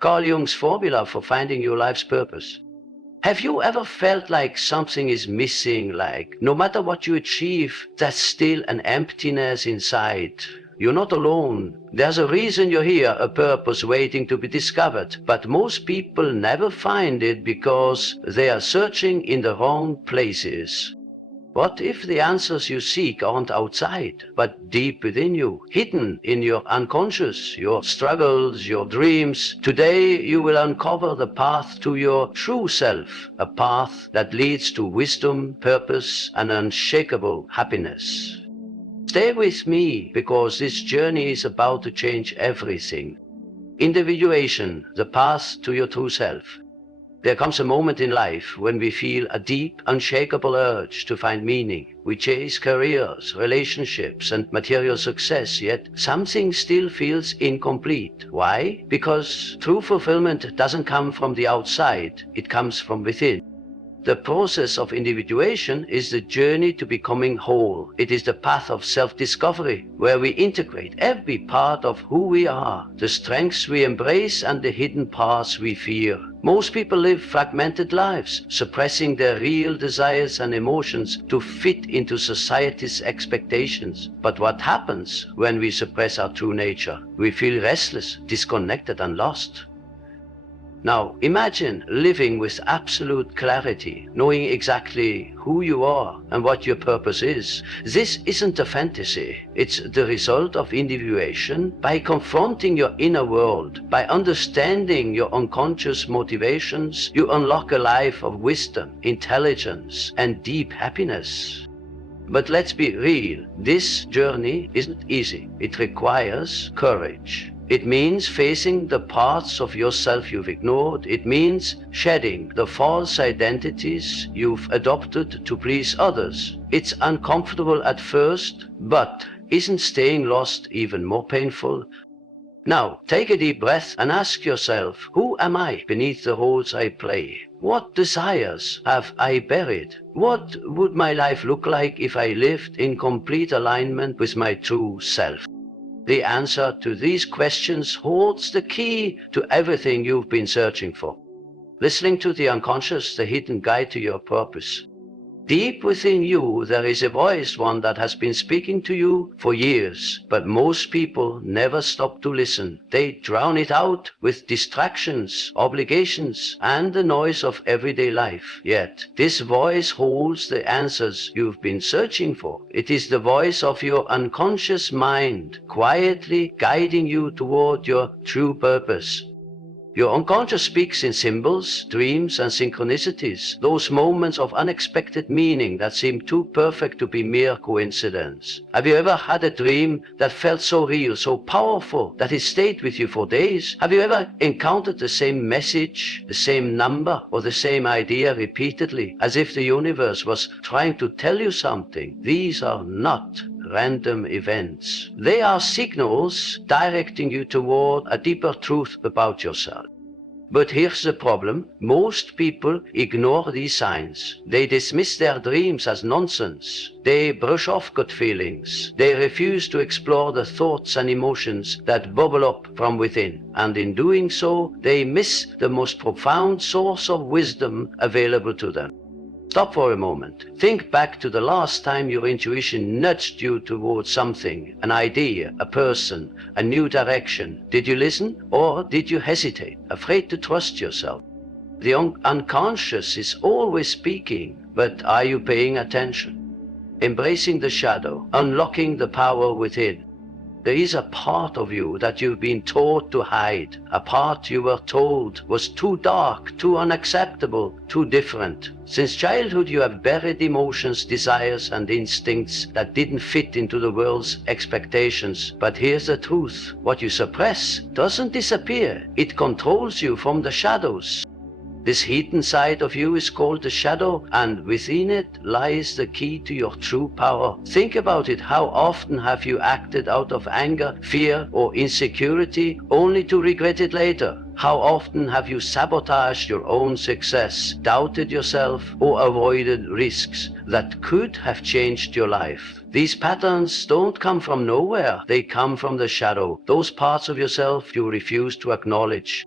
Carl Jung's formula for finding your life's purpose. Have you ever felt like something is missing, like no matter what you achieve, there's still an emptiness inside? You're not alone. There's a reason you're here, a purpose waiting to be discovered. But most people never find it because they are searching in the wrong places. What if the answers you seek aren't outside, but deep within you, hidden in your unconscious, your struggles, your dreams? Today you will uncover the path to your true self, a path that leads to wisdom, purpose, and unshakable happiness. Stay with me, because this journey is about to change everything. Individuation, the path to your true self. There comes a moment in life when we feel a deep, unshakable urge to find meaning. We chase careers, relationships, and material success, yet something still feels incomplete. Why? Because true fulfillment doesn't come from the outside, it comes from within. The process of individuation is the journey to becoming whole. It is the path of self-discovery, where we integrate every part of who we are, the strengths we embrace and the hidden parts we fear. Most people live fragmented lives, suppressing their real desires and emotions to fit into society's expectations. But what happens when we suppress our true nature? We feel restless, disconnected, and lost. Now, imagine living with absolute clarity, knowing exactly who you are and what your purpose is. This isn't a fantasy. It's the result of individuation. By confronting your inner world, by understanding your unconscious motivations, you unlock a life of wisdom, intelligence, and deep happiness. But let's be real, this journey isn't easy. It requires courage. It means facing the parts of yourself you've ignored. It means shedding the false identities you've adopted to please others. It's uncomfortable at first, but isn't staying lost even more painful? Now, take a deep breath and ask yourself, who am I beneath the roles I play? What desires have I buried? What would my life look like if I lived in complete alignment with my true self? The answer to these questions holds the key to everything you've been searching for. Listening to the unconscious, the hidden guide to your purpose. Deep within you, there is a voice, one that has been speaking to you for years, but most people never stop to listen. They drown it out with distractions, obligations, and the noise of everyday life. Yet, this voice holds the answers you've been searching for. It is the voice of your unconscious mind, quietly guiding you toward your true purpose. Your unconscious speaks in symbols, dreams, and synchronicities, those moments of unexpected meaning that seem too perfect to be mere coincidence. Have you ever had a dream that felt so real, so powerful, that it stayed with you for days? Have you ever encountered the same message, the same number, or the same idea repeatedly, as if the universe was trying to tell you something? These are not random events. They are signals directing you toward a deeper truth about yourself. But here's the problem. Most people ignore these signs. They dismiss their dreams as nonsense. They brush off gut feelings. They refuse to explore the thoughts and emotions that bubble up from within. And in doing so, they miss the most profound source of wisdom available to them. Stop for a moment. Think back to the last time your intuition nudged you towards something, an idea, a person, a new direction. Did you listen, or did you hesitate, afraid to trust yourself? The unconscious is always speaking, but are you paying attention? Embracing the shadow, unlocking the power within. There is a part of you that you've been taught to hide, a part you were told was too dark, too unacceptable, too different. Since childhood you have buried emotions, desires, and instincts that didn't fit into the world's expectations. But here's the truth. What you suppress doesn't disappear. It controls you from the shadows. This hidden side of you is called the shadow, and within it lies the key to your true power. Think about it. How often have you acted out of anger, fear, or insecurity, only to regret it later? How often have you sabotaged your own success, doubted yourself, or avoided risks that could have changed your life? These patterns don't come from nowhere. They come from the shadow, those parts of yourself you refuse to acknowledge.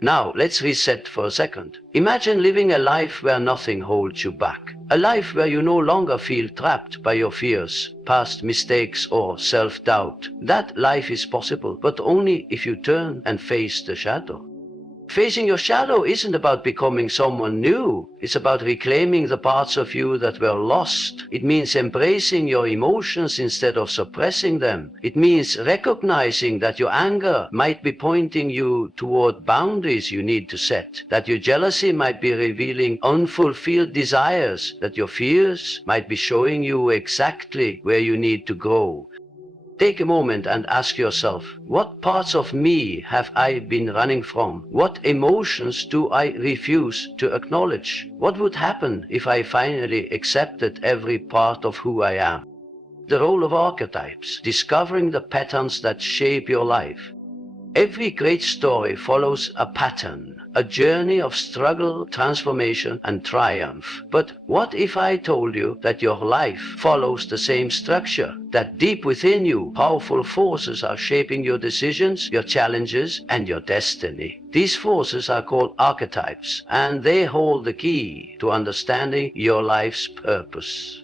Now, let's reset for a second. Imagine living a life where nothing holds you back. A life where you no longer feel trapped by your fears, past mistakes, or self-doubt. That life is possible, but only if you turn and face the shadow. Facing your shadow isn't about becoming someone new. It's about reclaiming the parts of you that were lost. It means embracing your emotions instead of suppressing them. It means recognizing that your anger might be pointing you toward boundaries you need to set, that your jealousy might be revealing unfulfilled desires, that your fears might be showing you exactly where you need to grow. Take a moment and ask yourself, what parts of me have I been running from? What emotions do I refuse to acknowledge? What would happen if I finally accepted every part of who I am? The role of archetypes, discovering the patterns that shape your life. Every great story follows a pattern, a journey of struggle, transformation, and triumph. But what if I told you that your life follows the same structure, that deep within you, powerful forces are shaping your decisions, your challenges, and your destiny? These forces are called archetypes, and they hold the key to understanding your life's purpose.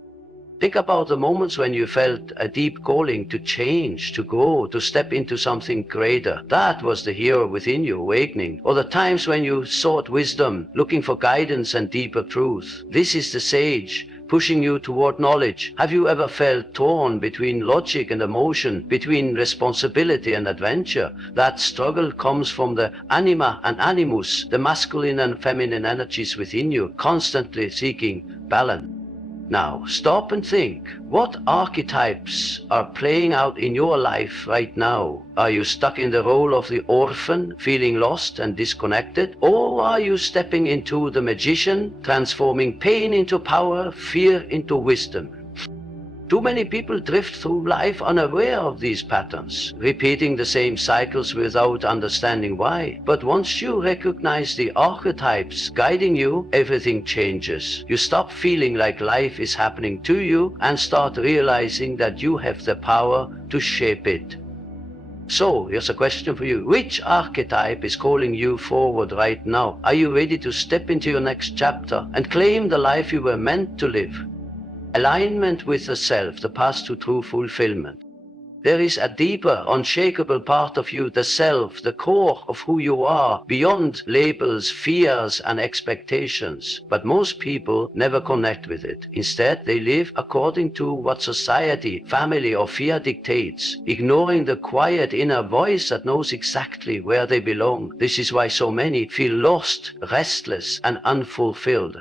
Think about the moments when you felt a deep calling to change, to grow, to step into something greater. That was the hero within you awakening. Or the times when you sought wisdom, looking for guidance and deeper truth. This is the sage, pushing you toward knowledge. Have you ever felt torn between logic and emotion, between responsibility and adventure? That struggle comes from the anima and animus, the masculine and feminine energies within you, constantly seeking balance. Now, stop and think. What archetypes are playing out in your life right now? Are you stuck in the role of the orphan, feeling lost and disconnected? Or are you stepping into the magician, transforming pain into power, fear into wisdom? Too many people drift through life unaware of these patterns, repeating the same cycles without understanding why. But once you recognize the archetypes guiding you, everything changes. You stop feeling like life is happening to you and start realizing that you have the power to shape it. So, here's a question for you. Which archetype is calling you forward right now? Are you ready to step into your next chapter and claim the life you were meant to live? Alignment with the self, the path to true fulfillment. There is a deeper, unshakable part of you, the self, the core of who you are, beyond labels, fears, and expectations. But most people never connect with it. Instead, they live according to what society, family, or fear dictates, ignoring the quiet inner voice that knows exactly where they belong. This is why so many feel lost, restless, and unfulfilled.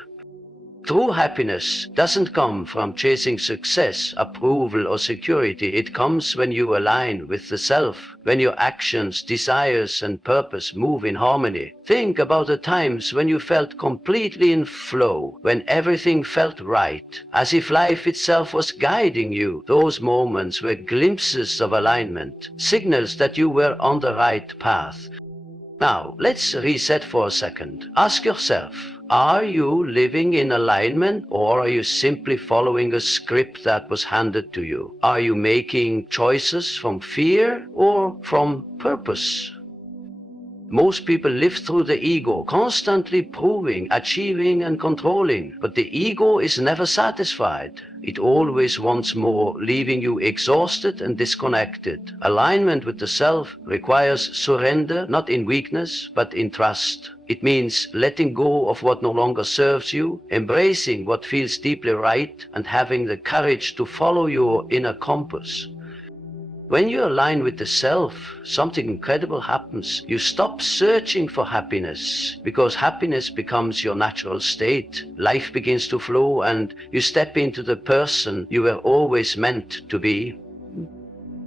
True happiness doesn't come from chasing success, approval, or security. It comes when you align with the self, when your actions, desires, and purpose move in harmony. Think about the times when you felt completely in flow, when everything felt right, as if life itself was guiding you. Those moments were glimpses of alignment, signals that you were on the right path. Now, let's reset for a second. Ask yourself, are you living in alignment, or are you simply following a script that was handed to you? Are you making choices from fear or from purpose? Most people live through the ego, constantly proving, achieving, and controlling. But the ego is never satisfied. It always wants more, leaving you exhausted and disconnected. Alignment with the self requires surrender, not in weakness, but in trust. It means letting go of what no longer serves you, embracing what feels deeply right, and having the courage to follow your inner compass. When you align with the self, something incredible happens. You stop searching for happiness, because happiness becomes your natural state. Life begins to flow, and you step into the person you were always meant to be.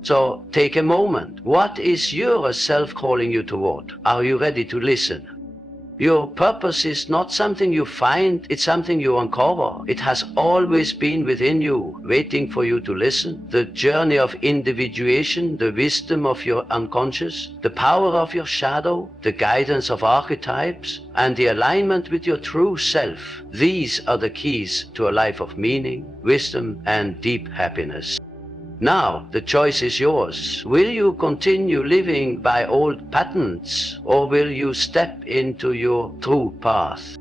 So take a moment. What is your self calling you toward? Are you ready to listen? Your purpose is not something you find, it's something you uncover. It has always been within you, waiting for you to listen. The journey of individuation, the wisdom of your unconscious, the power of your shadow, the guidance of archetypes, and the alignment with your true self. These are the keys to a life of meaning, wisdom, and deep happiness. Now, the choice is yours. Will you continue living by old patterns, or will you step into your true path?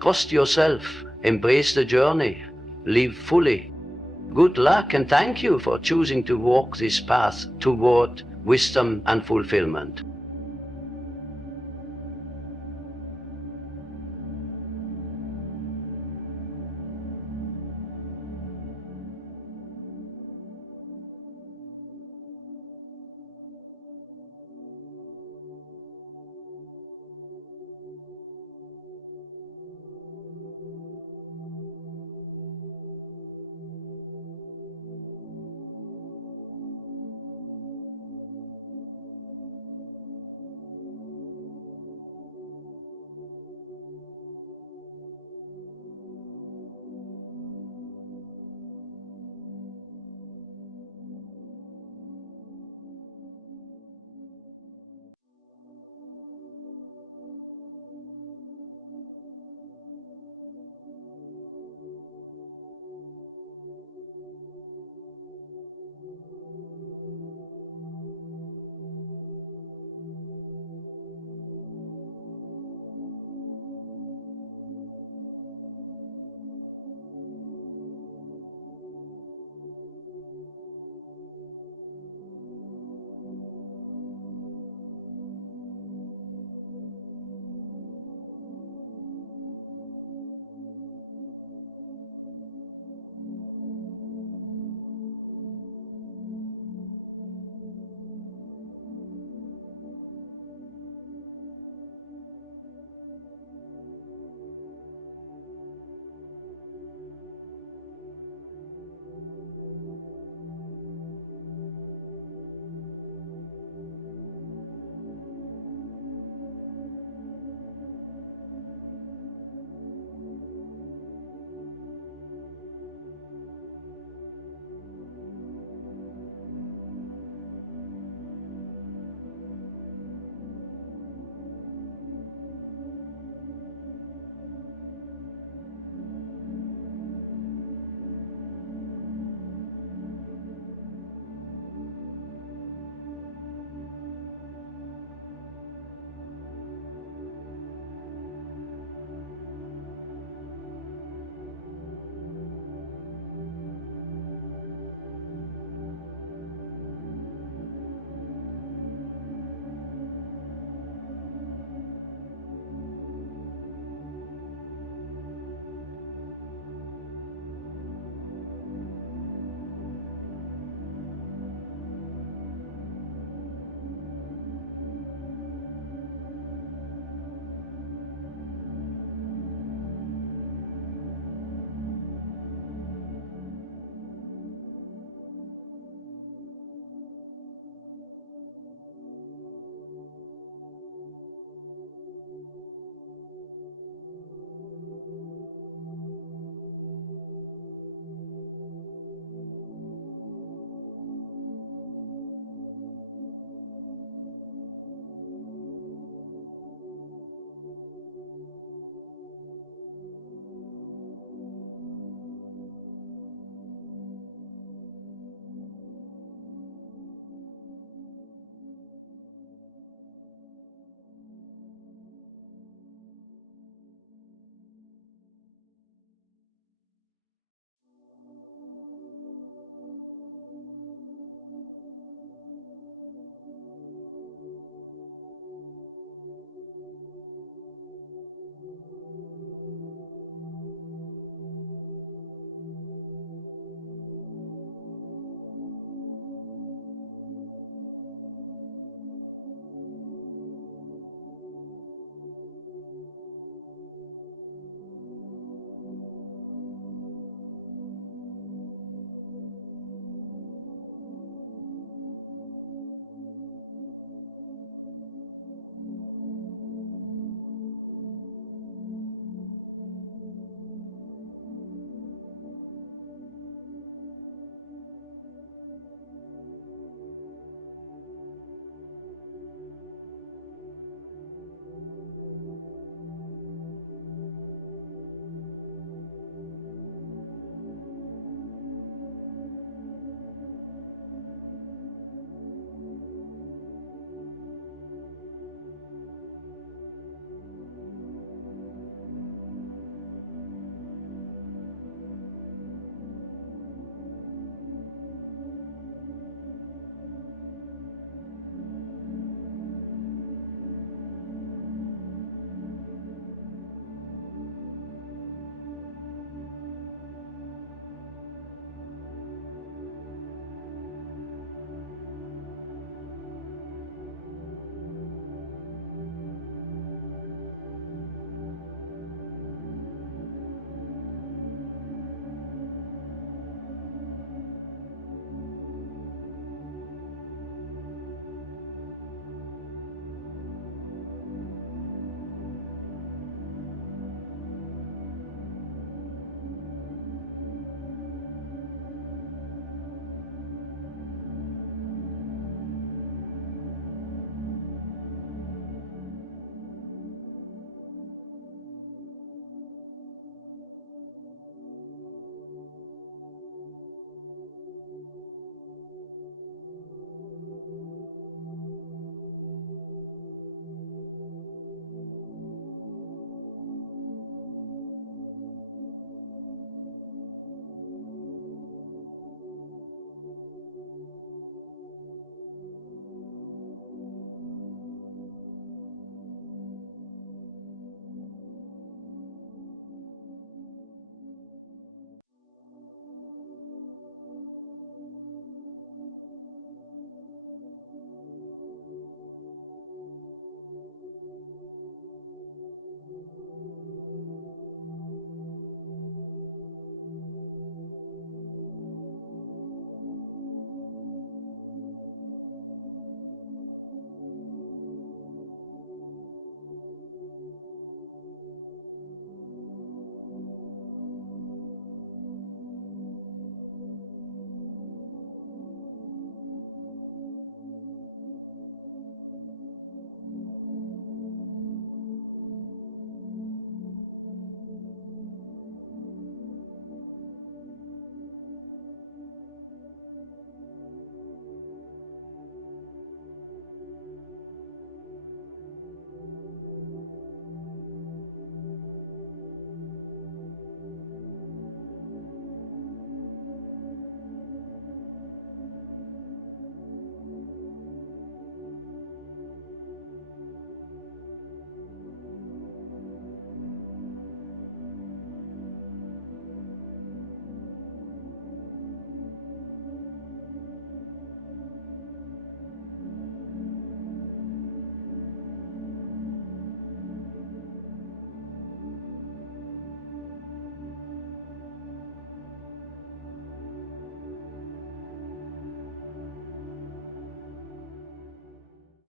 Trust yourself, embrace the journey, live fully. Good luck and thank you for choosing to walk this path toward wisdom and fulfillment.